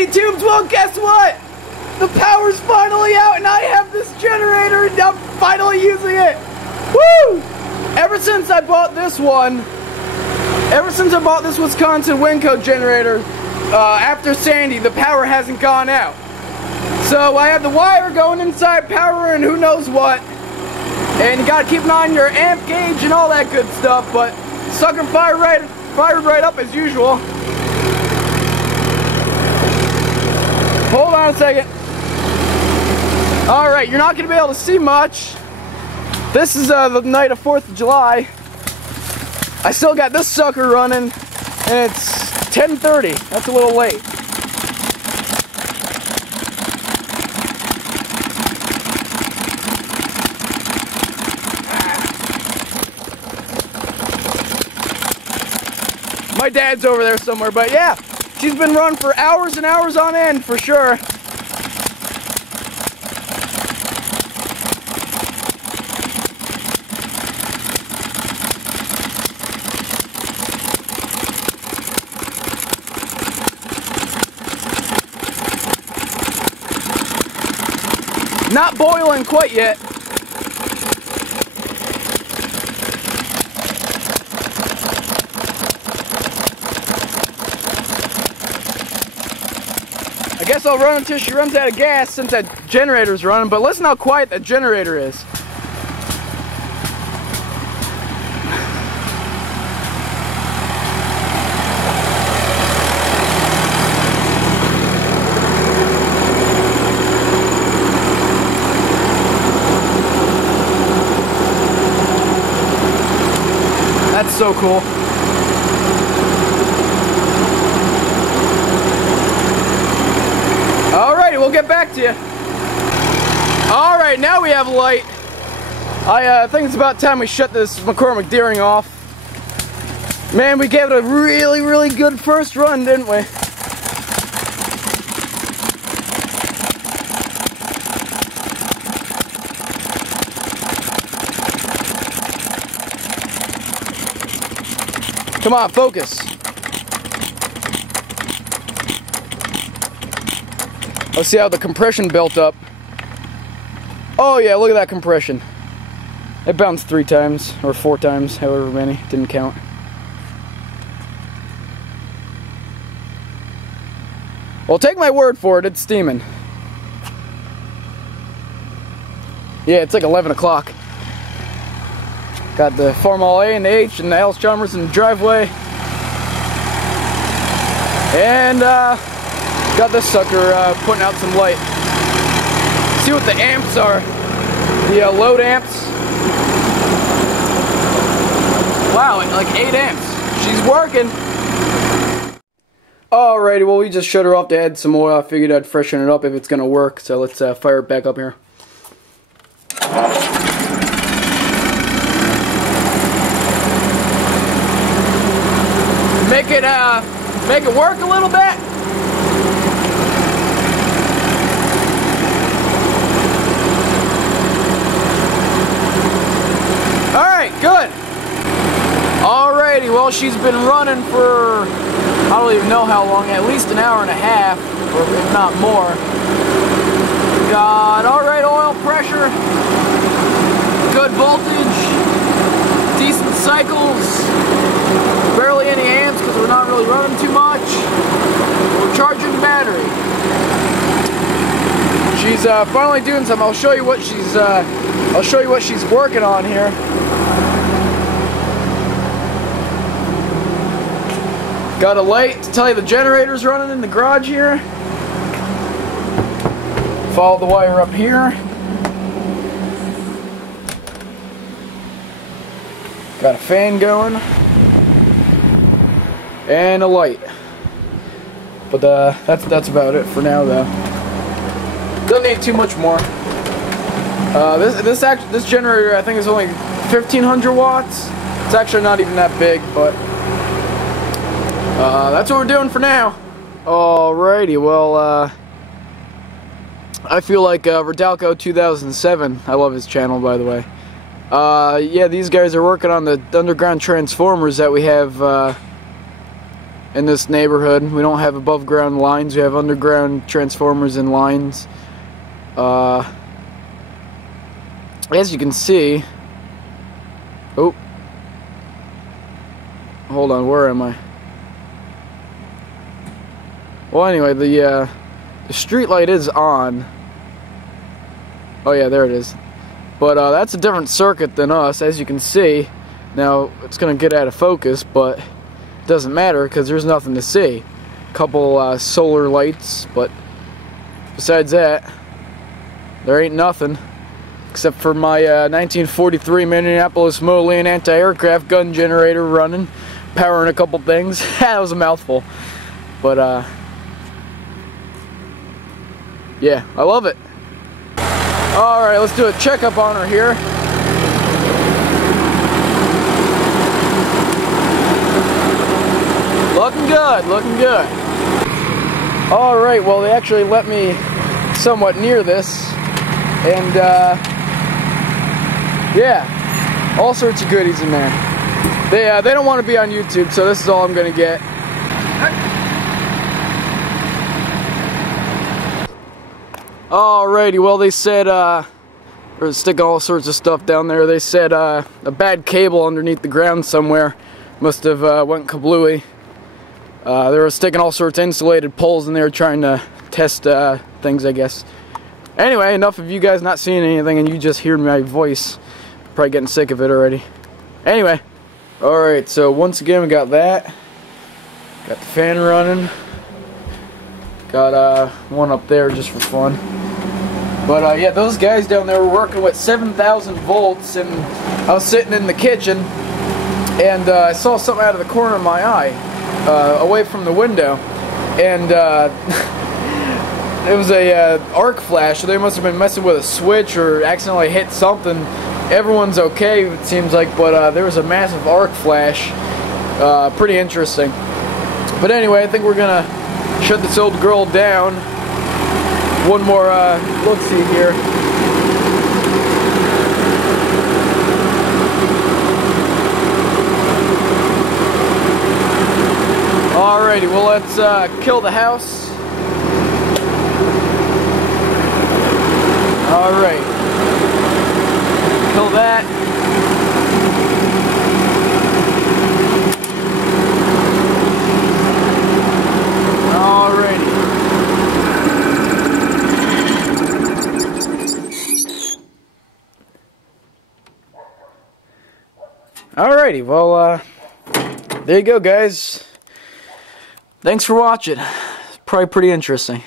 sandy tubes. Well, guess what? The power's finally out and I have this generator and I'm finally using it. Woo! Ever since I bought this Wisconsin Winco generator, after Sandy, the power hasn't gone out. So I have the wire going inside, power and who knows what. And you gotta keep an eye on your amp gauge and all that good stuff, but sucker fired right up as usual. Hold on a second. Alright, you're not going to be able to see much. This is the night of 4th of July. I still got this sucker running, and it's 10:30. That's a little late. My dad's over there somewhere, but yeah, she's been running for hours and hours on end for sure. Not boiling quite yet. I guess I'll run until she runs out of gas since that generator's running, but listen how quiet that generator is. That's so cool. Alrighty, we'll get back to you. Alright, now we have light. I think it's about time we shut this McCormick Deering off. Man, we gave it a really, really good first run, didn't we? Come on, focus. Let's see how the compression built up. Oh yeah, look at that compression. It bounced 3 times, or 4 times, however many, didn't count. Well, take my word for it, it's steaming. Yeah, it's like 11 o'clock. Got the Farmall A and the H and the Alice Chalmers in the driveway. And got this sucker putting out some light. See what the amps are. The load amps. Wow, like 8 amps. She's working. Alrighty, well we just shut her off to add some oil. I figured I'd freshen it up if it's gonna work. So let's fire it back up here. Make it work a little bit. All right, good. Alrighty, well she's been running for I don't even know how long, at least an hour and a half, or if not more. Got alright oil pressure, good voltage, decent cycles. Barely any amps because we're not really running too much. We're charging the battery. She's finally doing something. I'll show you what she's working on here. Got a light to tell you the generator's running in the garage here. Follow the wire up here. Got a fan going. And a light. But that's about it for now though. Don't need too much more. This generator I think is only 1500 watts. It's actually not even that big, but that's what we're doing for now. Alrighty, well I feel like Verdalco 2007. I love his channel, by the way. Yeah, these guys are working on the underground transformers that we have in this neighborhood. We don't have above ground lines, we have underground transformers and lines. As you can see, oh, hold on, where am I? Well, anyway, the street light is on. Oh yeah, there it is. But that's a different circuit than us, as you can see. Now, it's going to get out of focus, but it doesn't matter because there's nothing to see. A couple solar lights, but besides that, there ain't nothing. Except for my 1943 Minneapolis Moline anti-aircraft gun generator running, powering a couple things. That was a mouthful. But, yeah, I love it. Alright, let's do a checkup on her here. Looking good, looking good. Alright, well, they actually let me somewhat near this. And, yeah, all sorts of goodies in there. They don't want to be on YouTube, so this is all I'm going to get. Alrighty, well, they said, they're sticking all sorts of stuff down there. They said a bad cable underneath the ground somewhere must have went kablooey. They were sticking all sorts of insulated poles in there trying to test things, I guess. Anyway, enough of you guys not seeing anything and you just hear my voice. Probably getting sick of it already. Anyway, alright, so once again we got that. Got the fan running. Got one up there just for fun. But yeah, those guys down there were working with 7,000 volts, and I was sitting in the kitchen and I saw something out of the corner of my eye, away from the window, and it was a arc flash. So they must have been messing with a switch or accidentally hit something. Everyone's okay, it seems like, but there was a massive arc flash. Pretty interesting. But anyway, I think we're gonna shut this old girl down. One more look-see here. Alrighty, well, let's kill the house. Alright. Kill that. Alrighty. Alrighty, well, there you go, guys. Thanks for watching. It's probably pretty interesting.